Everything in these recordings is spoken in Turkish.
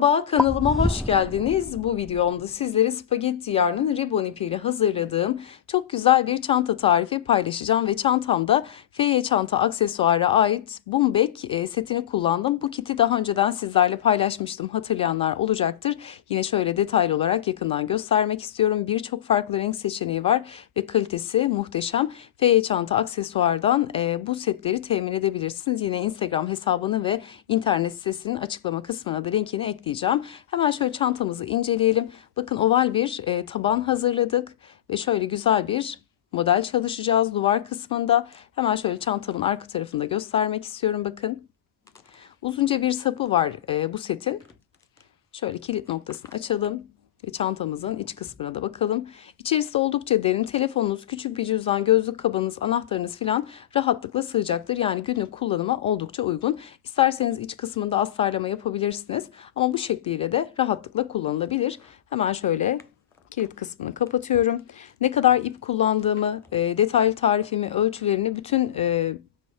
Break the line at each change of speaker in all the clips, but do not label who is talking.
Merhaba kanalıma hoş geldiniz. Bu videomda sizlere spagetti yarnın ribbon ipiyle hazırladığım çok güzel bir çanta tarifi paylaşacağım ve çantamda FY çanta aksesuara ait bumbek e, setini kullandım. Bu kiti daha önceden sizlerle paylaşmıştım hatırlayanlar olacaktır. Yine şöyle detaylı olarak yakından göstermek istiyorum. Birçok farklı renk seçeneği var ve kalitesi muhteşem. FY çanta aksesuardan e, bu setleri temin edebilirsiniz. Yine Instagram hesabını ve internet sitesinin açıklama kısmına da linkini ekleyeceğim. Hemen şöyle çantamızı inceleyelim. Bakın oval bir e, taban hazırladık ve şöyle güzel bir model çalışacağız duvar kısmında. Hemen şöyle çantamın arka tarafında göstermek istiyorum bakın. Uzunca bir sapı var e, bu setin. Şöyle kilit noktasını açalım çantamızın iç kısmına da bakalım. İçerisi oldukça derin. Telefonunuz, küçük bir cüzdan, gözlük kabınız, anahtarınız falan rahatlıkla sığacaktır. Yani günlük kullanıma oldukça uygun. İsterseniz iç kısmında astarlama yapabilirsiniz. Ama bu şekliyle de rahatlıkla kullanılabilir. Hemen şöyle kilit kısmını kapatıyorum. Ne kadar ip kullandığımı, e, detaylı tarifimi, ölçülerini, bütün e,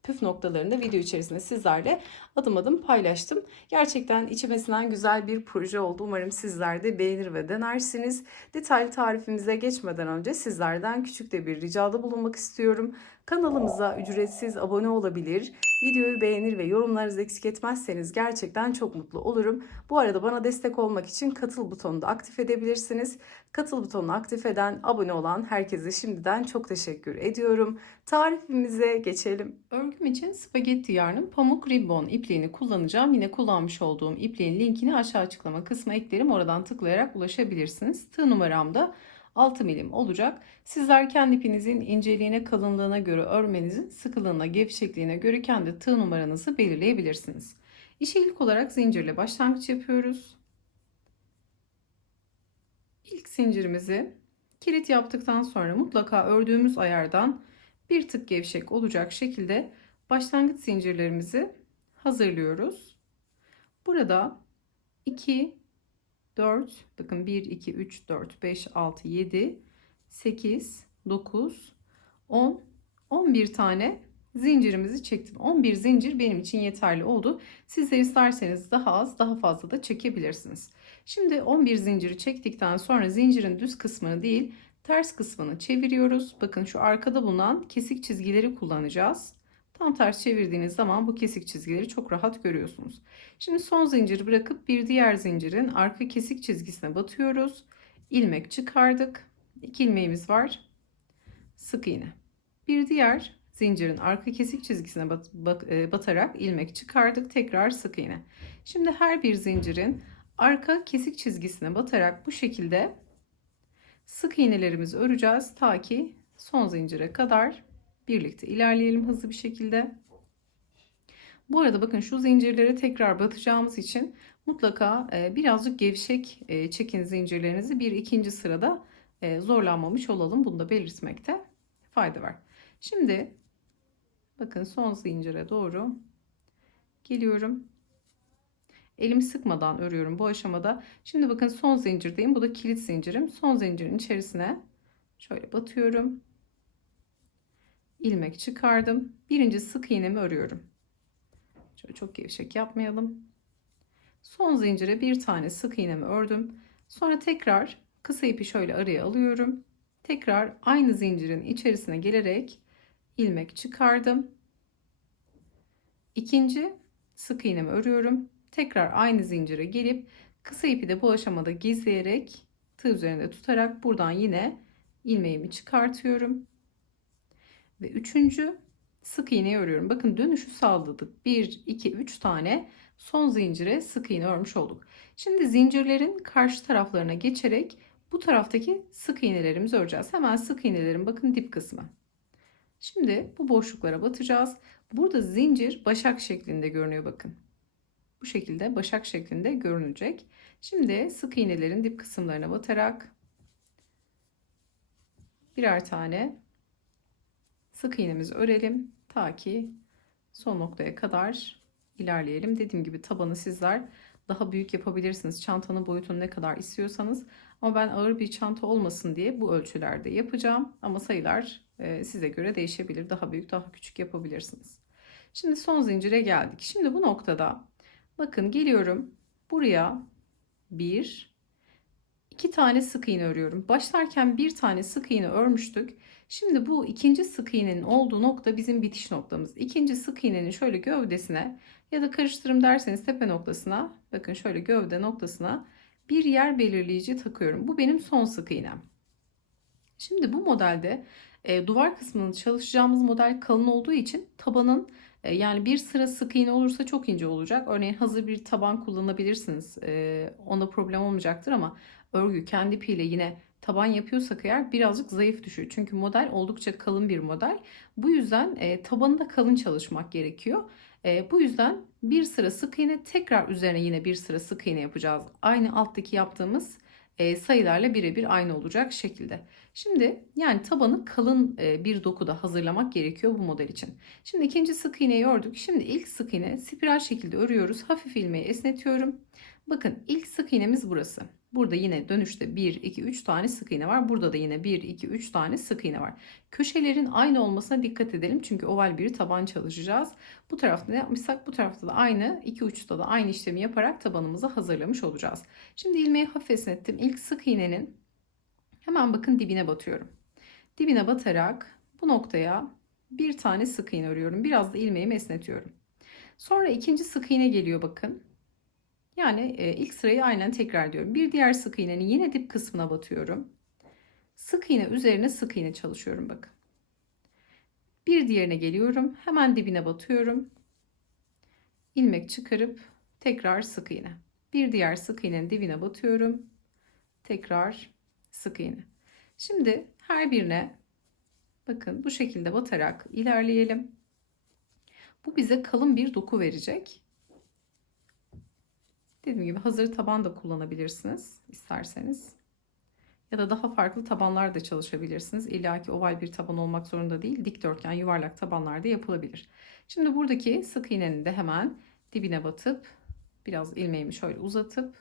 püf noktalarını video içerisinde sizlerle adım adım paylaştım. Gerçekten içimesinden güzel bir proje oldu. Umarım sizler de beğenir ve denersiniz. Detaylı tarifimize geçmeden önce sizlerden küçük de bir ricada bulunmak istiyorum. Kanalımıza ücretsiz abone olabilir, videoyu beğenir ve yorumlarınızı eksik etmezseniz gerçekten çok mutlu olurum. Bu arada bana destek olmak için katıl butonunu da aktif edebilirsiniz. Katıl butonunu aktif eden, abone olan herkese şimdiden çok teşekkür ediyorum. Tarifimize geçelim. Örgüm için spagetti yarnın pamuk ribbon ipliğini kullanacağım. Yine kullanmış olduğum ipliğin linkini aşağı açıklama kısmına eklerim. Oradan tıklayarak ulaşabilirsiniz. Tığ numaram da 6 milim olacak. Sizler kendi ipinizin inceliğine, kalınlığına göre örmenizin sıkılığına, gevşekliğine göre kendi tığ numaranızı belirleyebilirsiniz. İşe ilk olarak zincirle başlangıç yapıyoruz. İlk zincirimizi kilit yaptıktan sonra mutlaka ördüğümüz ayardan bir tık gevşek olacak şekilde başlangıç zincirlerimizi hazırlıyoruz. Burada 2 4 bakın 1 2 3 4 5 6 7 8 9 10 11 tane zincirimizi çektim. 11 zincir benim için yeterli oldu. Siz de isterseniz daha az daha fazla da çekebilirsiniz. Şimdi 11 zinciri çektikten sonra zincirin düz kısmını değil ters kısmını çeviriyoruz. Bakın şu arkada bulunan kesik çizgileri kullanacağız. Tam ters çevirdiğiniz zaman bu kesik çizgileri çok rahat görüyorsunuz. Şimdi son zinciri bırakıp bir diğer zincirin arka kesik çizgisine batıyoruz. İlmek çıkardık. İki ilmeğimiz var. Sık iğne. Bir diğer zincirin arka kesik çizgisine bat, bat, e, batarak ilmek çıkardık. Tekrar sık iğne. Şimdi her bir zincirin arka kesik çizgisine batarak bu şekilde sık iğnelerimizi öreceğiz ta ki son zincire kadar birlikte ilerleyelim hızlı bir şekilde. Bu arada bakın şu zincirlere tekrar batacağımız için mutlaka e, birazcık gevşek e, çekin zincirlerinizi bir ikinci sırada e, zorlanmamış olalım. Bunu da belirtmekte fayda var. Şimdi bakın son zincire doğru geliyorum. Elimi sıkmadan örüyorum bu aşamada. Şimdi bakın son zincirdeyim. Bu da kilit zincirim. Son zincirin içerisine şöyle batıyorum ilmek çıkardım. Birinci sık iğnemi örüyorum. Şöyle çok gevşek yapmayalım. Son zincire bir tane sık iğnemi ördüm. Sonra tekrar kısa ipi şöyle araya alıyorum. Tekrar aynı zincirin içerisine gelerek ilmek çıkardım. İkinci sık iğnemi örüyorum. Tekrar aynı zincire gelip kısa ipi de bu aşamada gizleyerek tığ üzerinde tutarak buradan yine ilmeğimi çıkartıyorum. Ve üçüncü sık iğne örüyorum. Bakın dönüşü sağladık. 1, 2, 3 tane son zincire sık iğne örmüş olduk. Şimdi zincirlerin karşı taraflarına geçerek bu taraftaki sık iğnelerimizi öreceğiz. Hemen sık iğnelerin bakın dip kısmı. Şimdi bu boşluklara batacağız. Burada zincir başak şeklinde görünüyor bakın. Bu şekilde başak şeklinde görünecek. Şimdi sık iğnelerin dip kısımlarına batarak birer tane sık iğnemizi örelim ta ki son noktaya kadar ilerleyelim. Dediğim gibi tabanı sizler daha büyük yapabilirsiniz. Çantanın boyutunu ne kadar istiyorsanız. Ama ben ağır bir çanta olmasın diye bu ölçülerde yapacağım. Ama sayılar e, size göre değişebilir. Daha büyük, daha küçük yapabilirsiniz. Şimdi son zincire geldik. Şimdi bu noktada bakın geliyorum. Buraya 1 2 tane sık iğne örüyorum. Başlarken bir tane sık iğne örmüştük. Şimdi bu ikinci sık iğnenin olduğu nokta bizim bitiş noktamız. İkinci sık iğnenin şöyle gövdesine ya da karıştırım derseniz tepe noktasına bakın şöyle gövde noktasına bir yer belirleyici takıyorum. Bu benim son sık iğnem. Şimdi bu modelde e, duvar kısmını çalışacağımız model kalın olduğu için tabanın e, yani bir sıra sık iğne olursa çok ince olacak. Örneğin hazır bir taban kullanabilirsiniz. E, onda problem olmayacaktır ama örgü kendi ipiyle yine taban yapıyorsak eğer birazcık zayıf düşüyor. Çünkü model oldukça kalın bir model. Bu yüzden e, tabanı da kalın çalışmak gerekiyor. E, bu yüzden bir sıra sık iğne tekrar üzerine yine bir sıra sık iğne yapacağız. Aynı alttaki yaptığımız e, sayılarla birebir aynı olacak şekilde. Şimdi yani tabanı kalın e, bir dokuda hazırlamak gerekiyor bu model için. Şimdi ikinci sık iğneyi ördük. Şimdi ilk sık iğne spiral şekilde örüyoruz. Hafif ilmeği esnetiyorum. Bakın ilk sık iğnemiz burası. Burada yine dönüşte 1, 2, 3 tane sık iğne var. Burada da yine 1, 2, 3 tane sık iğne var. Köşelerin aynı olmasına dikkat edelim. Çünkü oval bir taban çalışacağız. Bu tarafta ne yapmışsak bu tarafta da aynı, iki uçta da aynı işlemi yaparak tabanımızı hazırlamış olacağız. Şimdi ilmeği hafif esnettim. İlk sık iğnenin hemen bakın dibine batıyorum. Dibine batarak bu noktaya bir tane sık iğne örüyorum. Biraz da ilmeğimi esnetiyorum. Sonra ikinci sık iğne geliyor bakın. Yani e, ilk sırayı aynen tekrar ediyorum. Bir diğer sık iğnenin yine dip kısmına batıyorum. Sık iğne üzerine sık iğne çalışıyorum bakın. Bir diğerine geliyorum. Hemen dibine batıyorum. İlmek çıkarıp tekrar sık iğne. Bir diğer sık iğnenin dibine batıyorum. Tekrar sık iğne. Şimdi her birine bakın bu şekilde batarak ilerleyelim. Bu bize kalın bir doku verecek. Dediğim gibi hazır taban da kullanabilirsiniz isterseniz. Ya da daha farklı tabanlar da çalışabilirsiniz. İlla ki oval bir taban olmak zorunda değil. Dikdörtgen, yuvarlak tabanlar da yapılabilir. Şimdi buradaki sık iğnenin de hemen dibine batıp biraz ilmeğimi şöyle uzatıp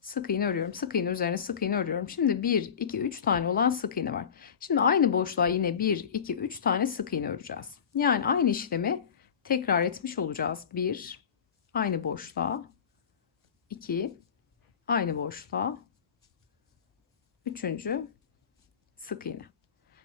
sık iğne örüyorum. Sık iğne üzerine sık iğne örüyorum. Şimdi 1, 2, 3 tane olan sık iğne var. Şimdi aynı boşluğa yine 1, 2, 3 tane sık iğne öreceğiz. Yani aynı işlemi tekrar etmiş olacağız. 1, aynı boşluğa 2 aynı boşluğa üçüncü sık iğne.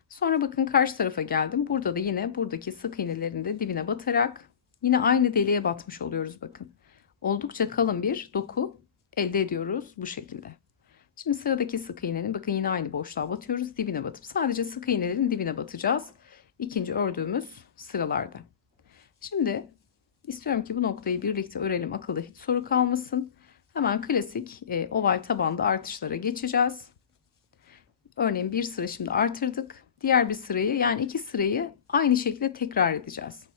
Sonra bakın karşı tarafa geldim. Burada da yine buradaki sık iğnelerin de dibine batarak yine aynı deliğe batmış oluyoruz bakın. Oldukça kalın bir doku elde ediyoruz bu şekilde. Şimdi sıradaki sık iğnenin bakın yine aynı boşluğa batıyoruz. Dibine batıp sadece sık iğnelerin dibine batacağız. İkinci ördüğümüz sıralarda. Şimdi istiyorum ki bu noktayı birlikte örelim. Akılda hiç soru kalmasın. Hemen klasik e, oval tabanda artışlara geçeceğiz. Örneğin bir sıra şimdi artırdık. Diğer bir sırayı yani iki sırayı aynı şekilde tekrar edeceğiz.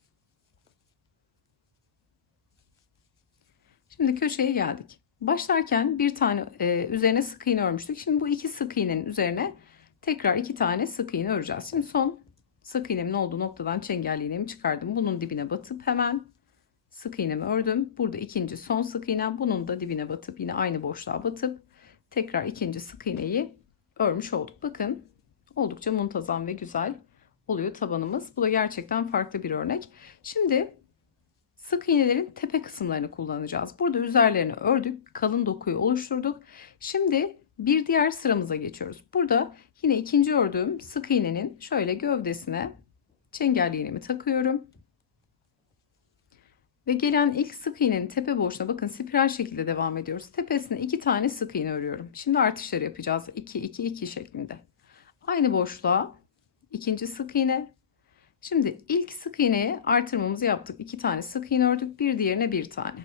Şimdi köşeye geldik. Başlarken bir tane e, üzerine sık iğne örmüştük. Şimdi bu iki sık iğnenin üzerine tekrar iki tane sık iğne öreceğiz. Şimdi son sık iğnemin olduğu noktadan çengelli iğnemi çıkardım. Bunun dibine batıp hemen sık iğnemi ördüm. Burada ikinci son sık iğnem. Bunun da dibine batıp yine aynı boşluğa batıp tekrar ikinci sık iğneyi örmüş olduk. Bakın oldukça muntazam ve güzel oluyor tabanımız. Bu da gerçekten farklı bir örnek. Şimdi sık iğnelerin tepe kısımlarını kullanacağız. Burada üzerlerini ördük. Kalın dokuyu oluşturduk. Şimdi bir diğer sıramıza geçiyoruz. Burada yine ikinci ördüğüm sık iğnenin şöyle gövdesine çengelli iğnemi takıyorum. Ve gelen ilk sık iğnenin tepe boşluğuna bakın spiral şekilde devam ediyoruz. Tepesine iki tane sık iğne örüyorum. Şimdi artışları yapacağız. 2 2 2 şeklinde. Aynı boşluğa ikinci sık iğne. Şimdi ilk sık iğneye artırmamızı yaptık. iki tane sık iğne ördük. Bir diğerine bir tane.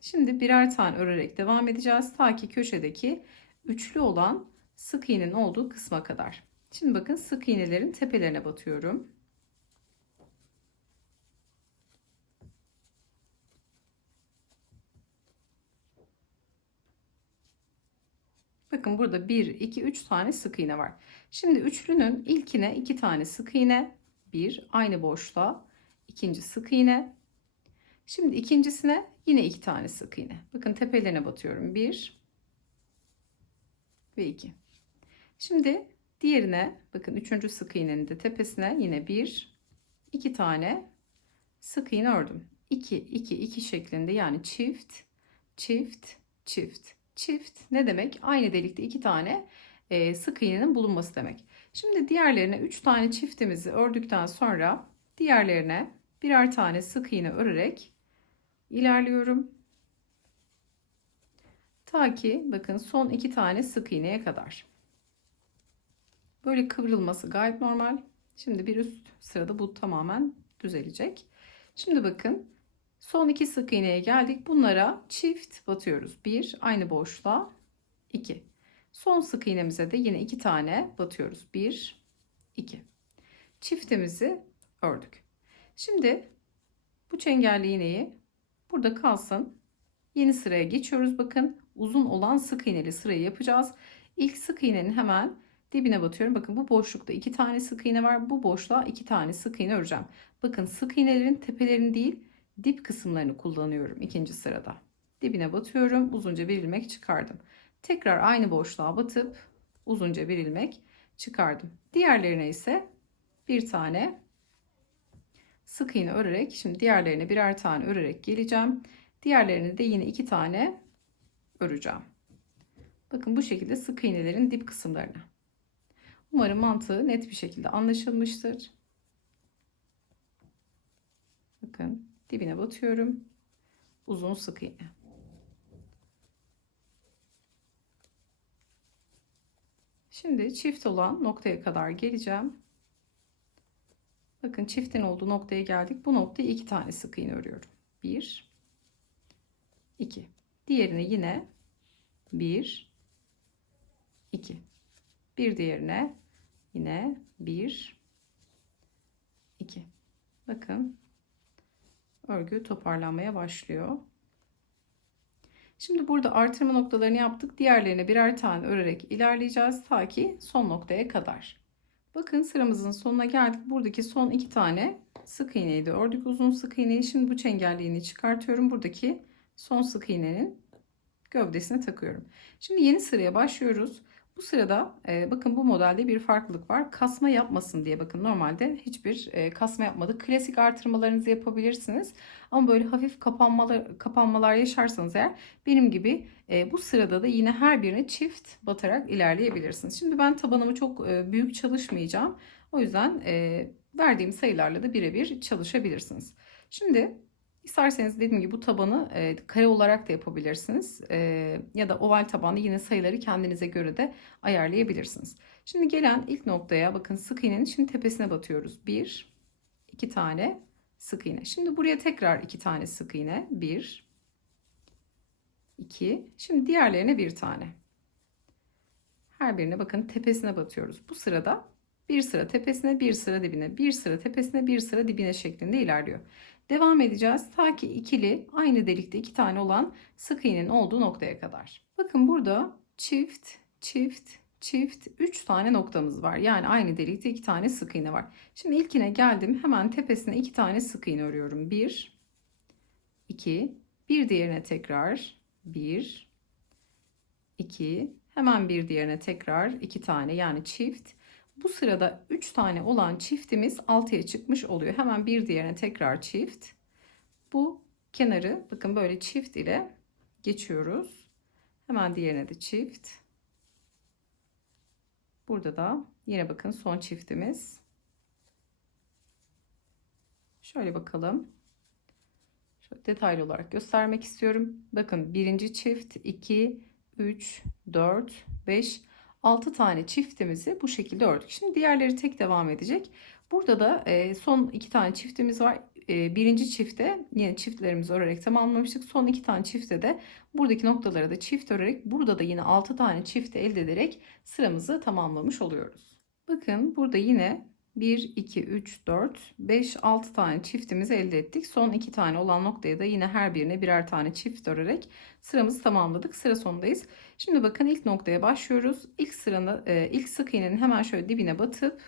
Şimdi birer tane örerek devam edeceğiz. Ta ki köşedeki üçlü olan sık iğnenin olduğu kısma kadar. Şimdi bakın sık iğnelerin tepelerine batıyorum. Bakın burada 1, 2, 3 tane sık iğne var. Şimdi üçlünün ilkine 2 tane sık iğne. Bir aynı boşluğa. ikinci sık iğne. Şimdi ikincisine yine 2 tane sık iğne. Bakın tepelerine batıyorum. 1 ve 2. Şimdi diğerine bakın üçüncü sık iğnenin de tepesine yine 1 2 tane sık iğne ördüm. 2 2 2 şeklinde yani çift çift çift çift ne demek? Aynı delikte iki tane e, sık iğnenin bulunması demek. Şimdi diğerlerine 3 tane çiftimizi ördükten sonra diğerlerine birer tane sık iğne örerek ilerliyorum. Ta ki bakın son iki tane sık iğneye kadar. Böyle kıvrılması gayet normal. Şimdi bir üst sırada bu tamamen düzelecek. Şimdi bakın son iki sık iğneye geldik. Bunlara çift batıyoruz. Bir aynı boşluğa 2. Son sık iğnemize de yine iki tane batıyoruz. 1 2. Çiftimizi ördük. Şimdi bu çengelli iğneyi burada kalsın. Yeni sıraya geçiyoruz. Bakın uzun olan sık iğneli sırayı yapacağız. İlk sık iğnenin hemen dibine batıyorum. Bakın bu boşlukta iki tane sık iğne var. Bu boşluğa iki tane sık iğne öreceğim. Bakın sık iğnelerin tepelerini değil dip kısımlarını kullanıyorum ikinci sırada. Dibine batıyorum. Uzunca bir ilmek çıkardım. Tekrar aynı boşluğa batıp uzunca bir ilmek çıkardım. Diğerlerine ise bir tane sık iğne örerek şimdi diğerlerine birer tane örerek geleceğim. Diğerlerini de yine iki tane öreceğim. Bakın bu şekilde sık iğnelerin dip kısımlarına. Umarım mantığı net bir şekilde anlaşılmıştır. Bakın dibine batıyorum. Uzun sık iğne. Şimdi çift olan noktaya kadar geleceğim. Bakın çiftin olduğu noktaya geldik. Bu noktaya iki tane sık iğne örüyorum. Bir, iki. Diğerine yine bir, iki. Bir diğerine yine bir, iki. Bakın örgü toparlanmaya başlıyor. Şimdi burada artırma noktalarını yaptık. Diğerlerine birer tane örerek ilerleyeceğiz ta ki son noktaya kadar. Bakın sıramızın sonuna geldik. Buradaki son iki tane sık iğneyi de ördük. Uzun sık iğneyi şimdi bu çengelliğini çıkartıyorum. Buradaki son sık iğnenin gövdesine takıyorum. Şimdi yeni sıraya başlıyoruz. Bu sırada e, bakın bu modelde bir farklılık var. Kasma yapmasın diye bakın normalde hiçbir e, kasma yapmadık. Klasik artırmalarınızı yapabilirsiniz. Ama böyle hafif kapanmalar, kapanmalar yaşarsanız eğer benim gibi e, bu sırada da yine her birine çift batarak ilerleyebilirsiniz. Şimdi ben tabanımı çok e, büyük çalışmayacağım. O yüzden e, verdiğim sayılarla da birebir çalışabilirsiniz. Şimdi İsterseniz dediğim gibi bu tabanı e, kare olarak da yapabilirsiniz. E, ya da oval tabanlı yine sayıları kendinize göre de ayarlayabilirsiniz. Şimdi gelen ilk noktaya bakın sık iğnenin şimdi tepesine batıyoruz. Bir, iki tane sık iğne. Şimdi buraya tekrar iki tane sık iğne. Bir, iki. Şimdi diğerlerine bir tane. Her birine bakın tepesine batıyoruz. Bu sırada bir sıra tepesine, bir sıra dibine, bir sıra tepesine, bir sıra dibine şeklinde ilerliyor. Devam edeceğiz ta ki ikili aynı delikte iki tane olan sık iğnenin olduğu noktaya kadar. Bakın burada çift, çift, çift 3 tane noktamız var. Yani aynı delikte iki tane sık iğne var. Şimdi ilkine geldim. Hemen tepesine iki tane sık iğne örüyorum. 1 2 bir diğerine tekrar 1 2 hemen bir diğerine tekrar iki tane yani çift bu sırada 3 tane olan çiftimiz 6'ya çıkmış oluyor. Hemen bir diğerine tekrar çift. Bu kenarı bakın böyle çift ile geçiyoruz. Hemen diğerine de çift. Burada da yine bakın son çiftimiz. Şöyle bakalım. Şöyle detaylı olarak göstermek istiyorum. Bakın birinci çift 2, 3, 4, 5, 6 tane çiftimizi bu şekilde ördük. Şimdi diğerleri tek devam edecek. Burada da e, son 2 tane çiftimiz var. E, birinci çifte yine çiftlerimizi örerek tamamlamıştık. Son 2 tane çifte de buradaki noktalara da çift örerek burada da yine 6 tane çifte elde ederek sıramızı tamamlamış oluyoruz. Bakın burada yine 1, 2, 3, 4, 5, 6 tane çiftimizi elde ettik. Son 2 tane olan noktaya da yine her birine birer tane çift örerek sıramızı tamamladık. Sıra sonundayız. Şimdi bakın ilk noktaya başlıyoruz. İlk sırada e, ilk sık iğnenin hemen şöyle dibine batıp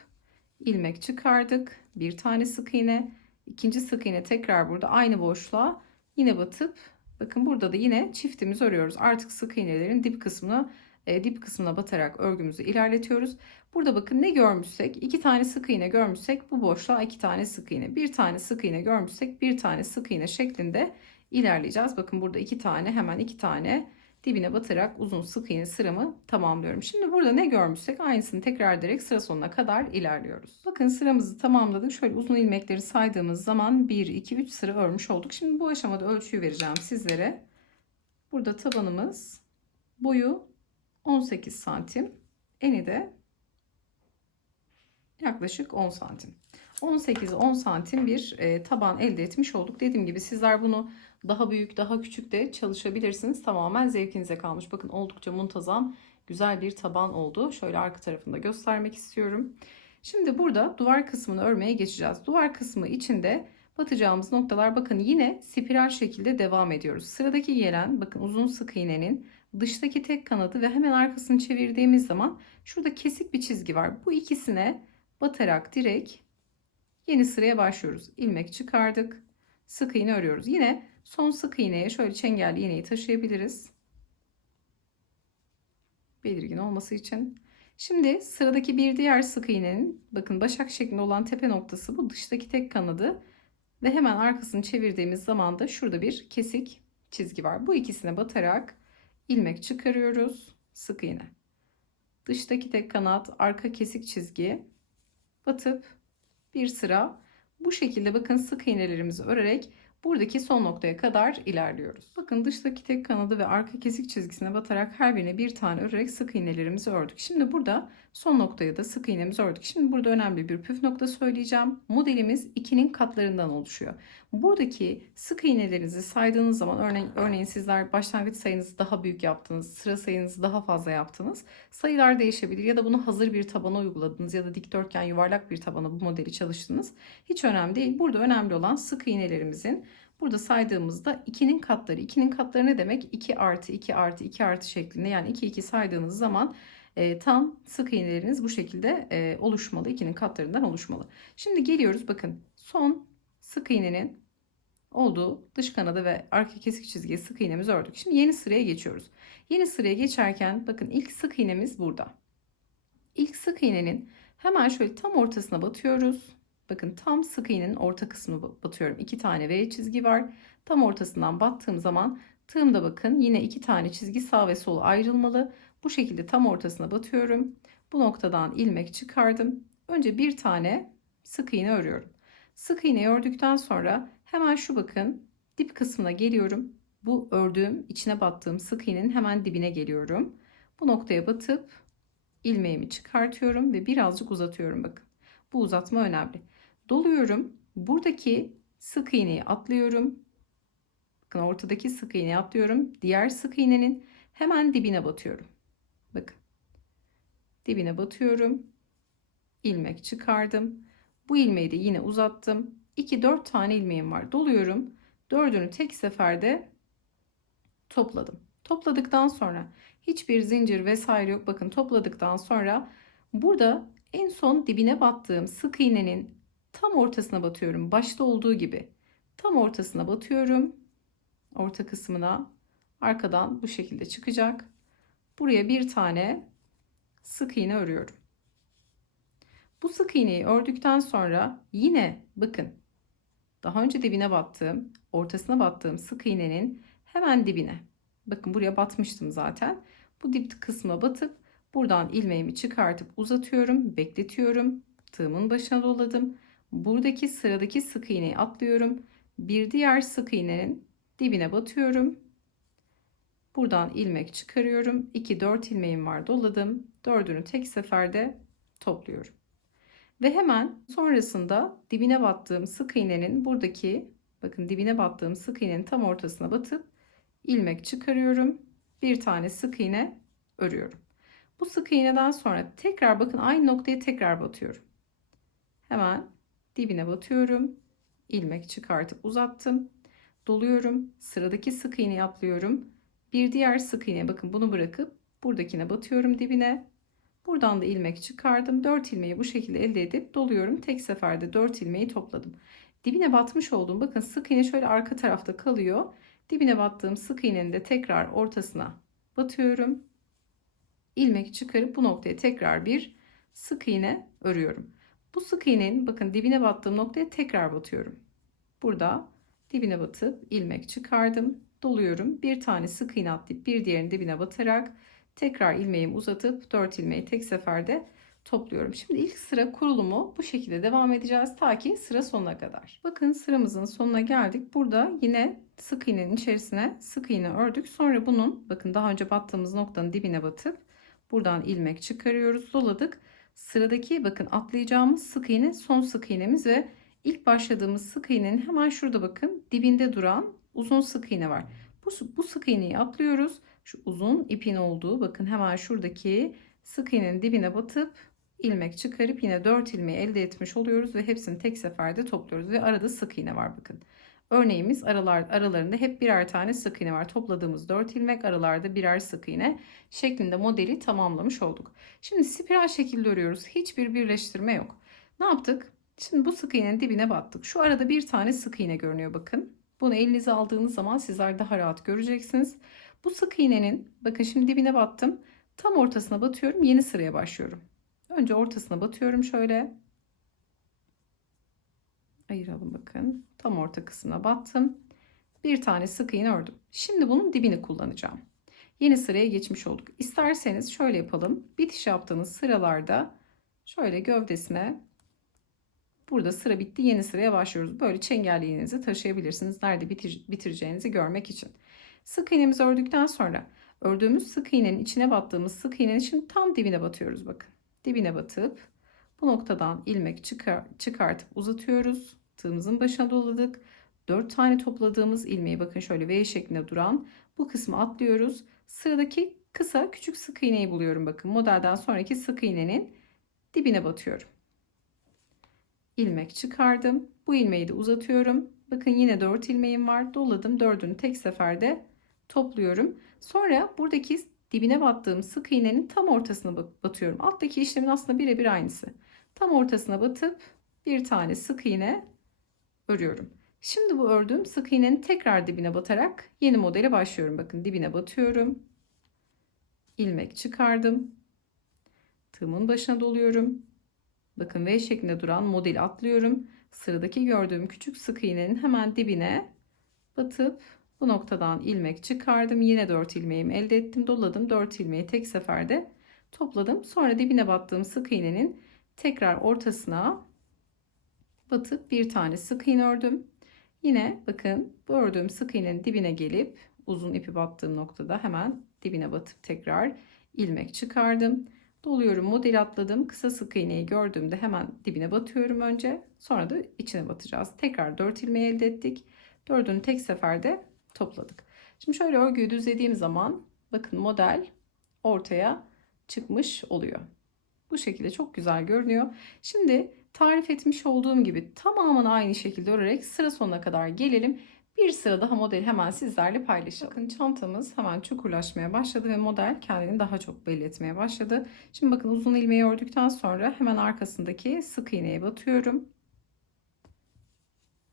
ilmek çıkardık. Bir tane sık iğne. ikinci sık iğne tekrar burada aynı boşluğa yine batıp bakın burada da yine çiftimizi örüyoruz. Artık sık iğnelerin dip kısmına e, dip kısmına batarak örgümüzü ilerletiyoruz. Burada bakın ne görmüşsek iki tane sık iğne görmüşsek bu boşluğa iki tane sık iğne bir tane sık iğne görmüşsek bir tane sık iğne şeklinde ilerleyeceğiz. Bakın burada iki tane hemen iki tane dibine batarak uzun sık iğne sıramı tamamlıyorum. Şimdi burada ne görmüşsek aynısını tekrar ederek sıra sonuna kadar ilerliyoruz. Bakın sıramızı tamamladık. Şöyle uzun ilmekleri saydığımız zaman 1, 2, 3 sıra örmüş olduk. Şimdi bu aşamada ölçüyü vereceğim sizlere. Burada tabanımız boyu 18 santim. Eni de yaklaşık 10 santim. 18-10 santim bir e, taban elde etmiş olduk. Dediğim gibi sizler bunu daha büyük, daha küçük de çalışabilirsiniz. Tamamen zevkinize kalmış. Bakın oldukça muntazam, güzel bir taban oldu. Şöyle arka tarafında göstermek istiyorum. Şimdi burada duvar kısmını örmeye geçeceğiz. Duvar kısmı içinde batacağımız noktalar bakın yine spiral şekilde devam ediyoruz. Sıradaki gelen bakın uzun sık iğnenin dıştaki tek kanadı ve hemen arkasını çevirdiğimiz zaman şurada kesik bir çizgi var. Bu ikisine batarak direkt yeni sıraya başlıyoruz. İlmek çıkardık. Sık iğne örüyoruz. Yine son sık iğneye şöyle çengelli iğneyi taşıyabiliriz. Belirgin olması için. Şimdi sıradaki bir diğer sık iğnenin bakın başak şeklinde olan tepe noktası bu dıştaki tek kanadı ve hemen arkasını çevirdiğimiz zaman da şurada bir kesik çizgi var. Bu ikisine batarak ilmek çıkarıyoruz. Sık iğne. Dıştaki tek kanat, arka kesik çizgi batıp bir sıra bu şekilde bakın sık iğnelerimizi örerek buradaki son noktaya kadar ilerliyoruz. Bakın dıştaki tek kanadı ve arka kesik çizgisine batarak her birine bir tane örerek sık iğnelerimizi ördük. Şimdi burada son noktaya da sık iğnemizi ördük. Şimdi burada önemli bir püf nokta söyleyeceğim. Modelimiz ikinin katlarından oluşuyor. Buradaki sık iğnelerinizi saydığınız zaman örneğin, örneğin sizler başlangıç sayınızı daha büyük yaptınız, sıra sayınızı daha fazla yaptınız. Sayılar değişebilir ya da bunu hazır bir tabana uyguladınız ya da dikdörtgen yuvarlak bir tabana bu modeli çalıştınız. Hiç önemli değil. Burada önemli olan sık iğnelerimizin Burada saydığımızda 2'nin katları. 2'nin katları ne demek? 2 artı 2 artı 2 artı şeklinde yani 2 2 saydığınız zaman e, tam sık iğneleriniz bu şekilde e, oluşmalı. 2'nin katlarından oluşmalı. Şimdi geliyoruz bakın son sık iğnenin olduğu dış kanadı ve arka kesik çizgiye sık iğnemizi ördük. Şimdi yeni sıraya geçiyoruz. Yeni sıraya geçerken bakın ilk sık iğnemiz burada. İlk sık iğnenin hemen şöyle tam ortasına batıyoruz. Bakın tam sık iğnenin orta kısmını batıyorum. İki tane V çizgi var. Tam ortasından battığım zaman tığımda bakın yine iki tane çizgi sağ ve sol ayrılmalı. Bu şekilde tam ortasına batıyorum. Bu noktadan ilmek çıkardım. Önce bir tane sık iğne örüyorum. Sık iğne ördükten sonra hemen şu bakın dip kısmına geliyorum. Bu ördüğüm içine battığım sık iğnenin hemen dibine geliyorum. Bu noktaya batıp ilmeğimi çıkartıyorum ve birazcık uzatıyorum bakın. Bu uzatma önemli. Doluyorum. Buradaki sık iğneyi atlıyorum. Bakın ortadaki sık iğneyi atlıyorum. Diğer sık iğnenin hemen dibine batıyorum. Bakın. Dibine batıyorum. ilmek çıkardım. Bu ilmeği de yine uzattım. 2-4 tane ilmeğim var. Doluyorum. Dördünü tek seferde topladım. Topladıktan sonra hiçbir zincir vesaire yok. Bakın topladıktan sonra burada en son dibine battığım sık iğnenin tam ortasına batıyorum. Başta olduğu gibi tam ortasına batıyorum. Orta kısmına arkadan bu şekilde çıkacak. Buraya bir tane sık iğne örüyorum. Bu sık iğneyi ördükten sonra yine bakın daha önce dibine battığım, ortasına battığım sık iğnenin hemen dibine. Bakın buraya batmıştım zaten. Bu dip kısmına batıp buradan ilmeğimi çıkartıp uzatıyorum, bekletiyorum. Tığımın başına doladım. Buradaki sıradaki sık iğneyi atlıyorum. Bir diğer sık iğnenin dibine batıyorum. Buradan ilmek çıkarıyorum. 2 4 ilmeğim var doladım. Dördünü tek seferde topluyorum. Ve hemen sonrasında dibine battığım sık iğnenin buradaki bakın dibine battığım sık iğnenin tam ortasına batıp ilmek çıkarıyorum. Bir tane sık iğne örüyorum. Bu sık iğneden sonra tekrar bakın aynı noktaya tekrar batıyorum. Hemen dibine batıyorum. ilmek çıkartıp uzattım. Doluyorum. Sıradaki sık iğneyi atlıyorum. Bir diğer sık iğne bakın bunu bırakıp buradakine batıyorum dibine. Buradan da ilmek çıkardım. 4 ilmeği bu şekilde elde edip doluyorum. Tek seferde 4 ilmeği topladım. Dibine batmış olduğum bakın sık iğne şöyle arka tarafta kalıyor. Dibine battığım sık iğnenin de tekrar ortasına batıyorum. ilmek çıkarıp bu noktaya tekrar bir sık iğne örüyorum. Bu sık iğnenin bakın dibine battığım noktaya tekrar batıyorum. Burada dibine batıp ilmek çıkardım. Doluyorum. Bir tane sık iğne atlayıp bir diğerini dibine batarak tekrar ilmeğimi uzatıp 4 ilmeği tek seferde topluyorum. Şimdi ilk sıra kurulumu bu şekilde devam edeceğiz ta ki sıra sonuna kadar. Bakın sıramızın sonuna geldik. Burada yine sık iğnenin içerisine sık iğne ördük. Sonra bunun bakın daha önce battığımız noktanın dibine batıp buradan ilmek çıkarıyoruz. Doladık. Sıradaki bakın atlayacağımız sık iğne son sık iğnemiz ve ilk başladığımız sık iğnenin hemen şurada bakın dibinde duran uzun sık iğne var. Bu, bu sık iğneyi atlıyoruz. Şu uzun ipin olduğu bakın hemen şuradaki sık iğnenin dibine batıp ilmek çıkarıp yine 4 ilmeği elde etmiş oluyoruz ve hepsini tek seferde topluyoruz ve arada sık iğne var bakın. Örneğimiz aralar, aralarında hep birer tane sık iğne var. Topladığımız 4 ilmek aralarda birer sık iğne şeklinde modeli tamamlamış olduk. Şimdi spiral şekilde örüyoruz. Hiçbir birleştirme yok. Ne yaptık? Şimdi bu sık iğnenin dibine battık. Şu arada bir tane sık iğne görünüyor bakın. Bunu elinize aldığınız zaman sizler daha rahat göreceksiniz. Bu sık iğnenin bakın şimdi dibine battım. Tam ortasına batıyorum. Yeni sıraya başlıyorum. Önce ortasına batıyorum şöyle. Ayıralım bakın. Tam orta kısmına battım. Bir tane sık iğne ördüm. Şimdi bunun dibini kullanacağım. Yeni sıraya geçmiş olduk. İsterseniz şöyle yapalım. Bitiş yaptığınız sıralarda şöyle gövdesine burada sıra bitti. Yeni sıraya başlıyoruz. Böyle çengelliğinizi taşıyabilirsiniz. Nerede bitir, bitireceğinizi görmek için. Sık iğnemizi ördükten sonra ördüğümüz sık iğnenin içine battığımız sık iğnenin şimdi tam dibine batıyoruz bakın. Dibine batıp bu noktadan ilmek çıkar, çıkartıp uzatıyoruz. Tığımızın başına doladık. 4 tane topladığımız ilmeği bakın şöyle V şeklinde duran bu kısmı atlıyoruz. Sıradaki kısa küçük sık iğneyi buluyorum bakın. Modelden sonraki sık iğnenin dibine batıyorum. İlmek çıkardım. Bu ilmeği de uzatıyorum. Bakın yine 4 ilmeğim var. Doladım. Dördünü tek seferde topluyorum. Sonra buradaki dibine battığım sık iğnenin tam ortasına batıyorum. Alttaki işlemin aslında birebir aynısı. Tam ortasına batıp bir tane sık iğne örüyorum. Şimdi bu ördüğüm sık iğnenin tekrar dibine batarak yeni modele başlıyorum. Bakın dibine batıyorum. ilmek çıkardım. Tığımın başına doluyorum. Bakın V şeklinde duran modeli atlıyorum. Sıradaki gördüğüm küçük sık iğnenin hemen dibine batıp bu noktadan ilmek çıkardım. Yine 4 ilmeğimi elde ettim. Doladım. 4 ilmeği tek seferde topladım. Sonra dibine battığım sık iğnenin tekrar ortasına batıp bir tane sık iğne ördüm. Yine bakın bu ördüğüm sık iğnenin dibine gelip uzun ipi battığım noktada hemen dibine batıp tekrar ilmek çıkardım. Doluyorum model atladım. Kısa sık iğneyi gördüğümde hemen dibine batıyorum önce. Sonra da içine batacağız. Tekrar 4 ilmeği elde ettik. Dördünü tek seferde topladık. Şimdi şöyle örgüyü düzlediğim zaman bakın model ortaya çıkmış oluyor. Bu şekilde çok güzel görünüyor. Şimdi tarif etmiş olduğum gibi tamamen aynı şekilde örerek sıra sonuna kadar gelelim. Bir sıra daha model hemen sizlerle paylaşalım. Bakın çantamız hemen çukurlaşmaya başladı ve model kendini daha çok belli etmeye başladı. Şimdi bakın uzun ilmeği ördükten sonra hemen arkasındaki sık iğneye batıyorum.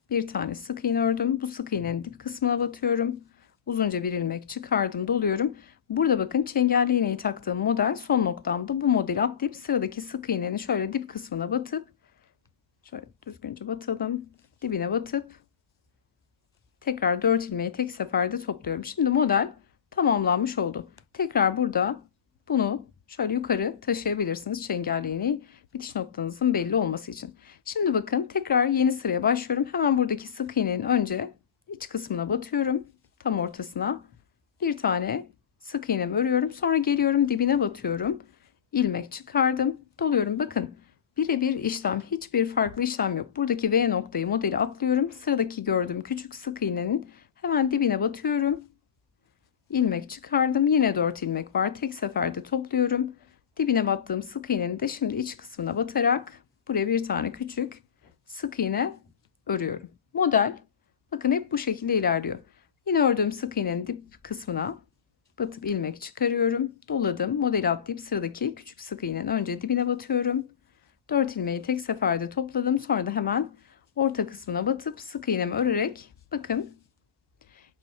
Bir tane sık iğne ördüm. Bu sık iğnenin dip kısmına batıyorum. Uzunca bir ilmek çıkardım, doluyorum. Burada bakın çengelli iğneyi taktığım model son noktamda bu modeli atlayıp sıradaki sık iğnenin şöyle dip kısmına batıp şöyle düzgünce batalım. Dibine batıp tekrar 4 ilmeği tek seferde topluyorum. Şimdi model tamamlanmış oldu. Tekrar burada bunu şöyle yukarı taşıyabilirsiniz çengelli iğneyi bitiş noktanızın belli olması için. Şimdi bakın tekrar yeni sıraya başlıyorum. Hemen buradaki sık iğnenin önce iç kısmına batıyorum. Tam ortasına bir tane sık iğnemi örüyorum. Sonra geliyorum dibine batıyorum. ilmek çıkardım. Doluyorum. Bakın birebir işlem. Hiçbir farklı işlem yok. Buradaki V noktayı modeli atlıyorum. Sıradaki gördüğüm küçük sık iğnenin hemen dibine batıyorum. ilmek çıkardım. Yine 4 ilmek var. Tek seferde topluyorum. Dibine battığım sık iğnenin de şimdi iç kısmına batarak buraya bir tane küçük sık iğne örüyorum. Model bakın hep bu şekilde ilerliyor. Yine ördüğüm sık iğnenin dip kısmına batıp ilmek çıkarıyorum. Doladım. Modeli atlayıp sıradaki küçük sık iğnenin önce dibine batıyorum. 4 ilmeği tek seferde topladım. Sonra da hemen orta kısmına batıp sık iğnemi örerek bakın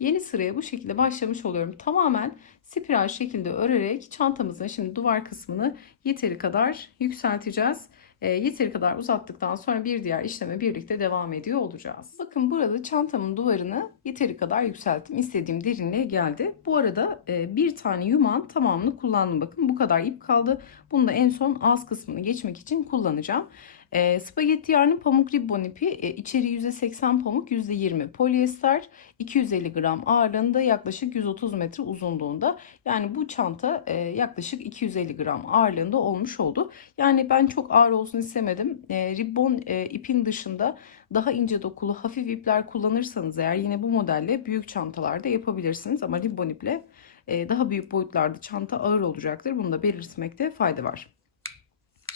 Yeni sıraya bu şekilde başlamış oluyorum. Tamamen spiral şekilde örerek çantamızın şimdi duvar kısmını yeteri kadar yükselteceğiz. E, yeteri kadar uzattıktan sonra bir diğer işleme birlikte devam ediyor olacağız. Bakın burada çantamın duvarını yeteri kadar yükselttim. İstediğim derinliğe geldi. Bu arada e, bir tane yumağın tamamını kullandım. Bakın bu kadar ip kaldı. Bunu da en son ağız kısmını geçmek için kullanacağım. E, spagetti yarnı pamuk ribbon ipi e, içeri %80 pamuk %20 polyester 250 gram ağırlığında yaklaşık 130 metre uzunluğunda. Yani bu çanta e, yaklaşık 250 gram ağırlığında olmuş oldu. Yani ben çok ağır olsun istemedim. E, ribbon e, ipin dışında daha ince dokulu hafif ipler kullanırsanız eğer yine bu modelle büyük çantalarda yapabilirsiniz. Ama ribbon iple e, daha büyük boyutlarda çanta ağır olacaktır. Bunu da belirtmekte fayda var.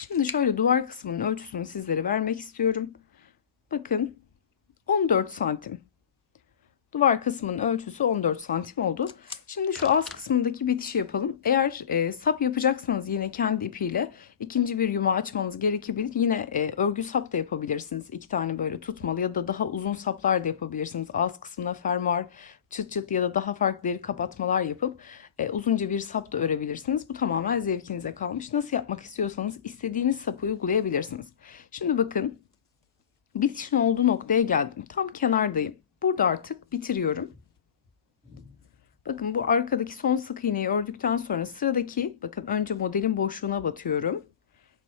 Şimdi şöyle duvar kısmının ölçüsünü sizlere vermek istiyorum. Bakın 14 santim. Duvar kısmının ölçüsü 14 santim oldu. Şimdi şu az kısmındaki bitişi yapalım. Eğer e, sap yapacaksanız yine kendi ipiyle ikinci bir yumağı açmanız gerekebilir. Yine e, örgü sap da yapabilirsiniz. İki tane böyle tutmalı ya da daha uzun saplar da yapabilirsiniz. Az kısmına fermuar, çıt çıt ya da daha farklı deri kapatmalar yapıp e, uzunca bir sap da örebilirsiniz. Bu tamamen zevkinize kalmış. Nasıl yapmak istiyorsanız istediğiniz sapı uygulayabilirsiniz. Şimdi bakın bitişin olduğu noktaya geldim. Tam kenardayım. Burada artık bitiriyorum. Bakın bu arkadaki son sık iğneyi ördükten sonra sıradaki bakın önce modelin boşluğuna batıyorum.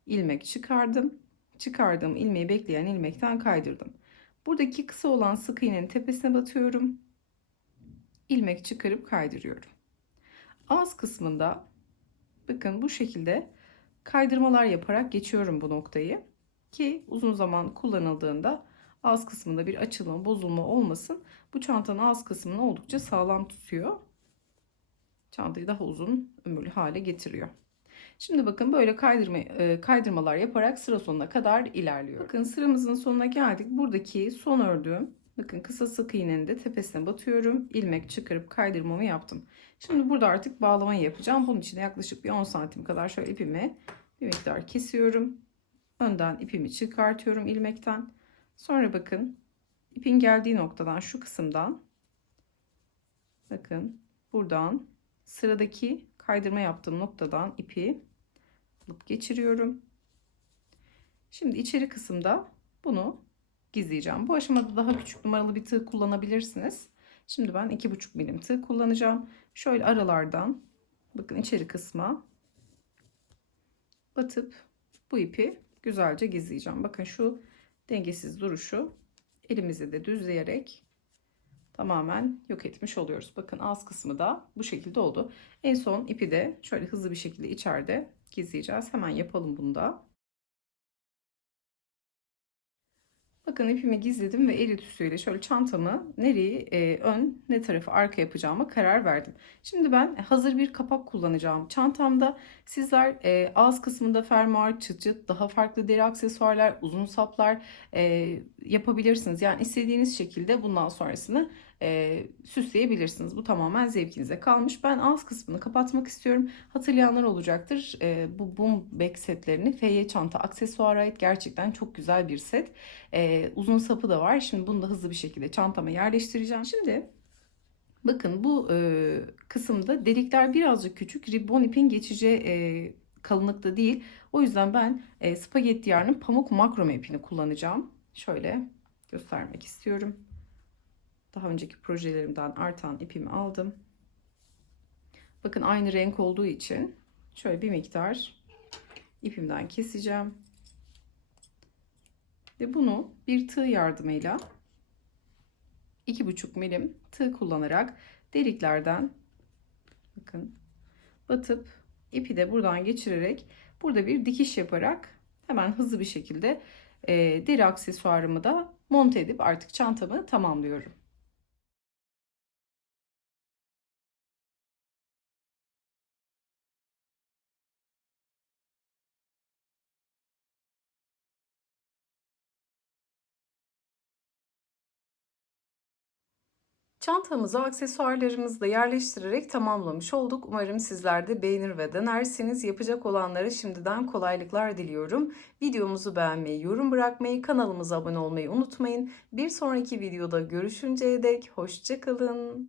İlmek çıkardım. Çıkardığım ilmeği bekleyen ilmekten kaydırdım. Buradaki kısa olan sık iğnenin tepesine batıyorum. İlmek çıkarıp kaydırıyorum. Ağız kısmında bakın bu şekilde kaydırmalar yaparak geçiyorum bu noktayı ki uzun zaman kullanıldığında ağız kısmında bir açılma, bozulma olmasın. Bu çantanın ağız kısmını oldukça sağlam tutuyor. Çantayı daha uzun ömürlü hale getiriyor. Şimdi bakın böyle kaydırma, e, kaydırmalar yaparak sıra sonuna kadar ilerliyor. Bakın sıramızın sonuna geldik. Buradaki son ördüğüm bakın kısa sık iğnenin de tepesine batıyorum. İlmek çıkarıp kaydırmamı yaptım. Şimdi burada artık bağlamayı yapacağım. Bunun için yaklaşık bir 10 santim kadar şöyle ipimi bir miktar kesiyorum. Önden ipimi çıkartıyorum ilmekten. Sonra bakın ipin geldiği noktadan şu kısımdan bakın buradan sıradaki kaydırma yaptığım noktadan ipi alıp geçiriyorum. Şimdi içeri kısımda bunu gizleyeceğim. Bu aşamada daha küçük numaralı bir tığ kullanabilirsiniz. Şimdi ben 2,5 milim tığ kullanacağım. Şöyle aralardan bakın içeri kısma batıp bu ipi güzelce gizleyeceğim. Bakın şu dengesiz duruşu elimizi de düzleyerek tamamen yok etmiş oluyoruz. Bakın ağız kısmı da bu şekilde oldu. En son ipi de şöyle hızlı bir şekilde içeride gizleyeceğiz. Hemen yapalım bunu da. Bakın ipimi gizledim ve el ütüsüyle şöyle çantamı nereyi e, ön ne tarafı arka yapacağıma karar verdim. Şimdi ben hazır bir kapak kullanacağım. Çantamda sizler e, ağız kısmında fermuar, çıt, daha farklı deri aksesuarlar, uzun saplar e, yapabilirsiniz. Yani istediğiniz şekilde bundan sonrasını e, süsleyebilirsiniz. Bu tamamen zevkinize kalmış. Ben ağız kısmını kapatmak istiyorum. Hatırlayanlar olacaktır. E, bu boom bag setlerini FY çanta aksesuara ait gerçekten çok güzel bir set. E, uzun sapı da var. Şimdi bunu da hızlı bir şekilde çantama yerleştireceğim. Şimdi bakın bu e, kısımda delikler birazcık küçük. Ribbon ipin geçici e, kalınlıkta değil. O yüzden ben e, spagetti yarnın pamuk makrome ipini kullanacağım. Şöyle göstermek istiyorum. Daha önceki projelerimden artan ipimi aldım. Bakın aynı renk olduğu için şöyle bir miktar ipimden keseceğim. Ve bunu bir tığ yardımıyla 2,5 milim tığ kullanarak deliklerden bakın batıp ipi de buradan geçirerek burada bir dikiş yaparak hemen hızlı bir şekilde e, deri aksesuarımı da monte edip artık çantamı tamamlıyorum. Çantamıza aksesuarlarımızı da yerleştirerek tamamlamış olduk. Umarım sizler de beğenir ve denersiniz. Yapacak olanlara şimdiden kolaylıklar diliyorum. Videomuzu beğenmeyi, yorum bırakmayı, kanalımıza abone olmayı unutmayın. Bir sonraki videoda görüşünceye dek hoşçakalın.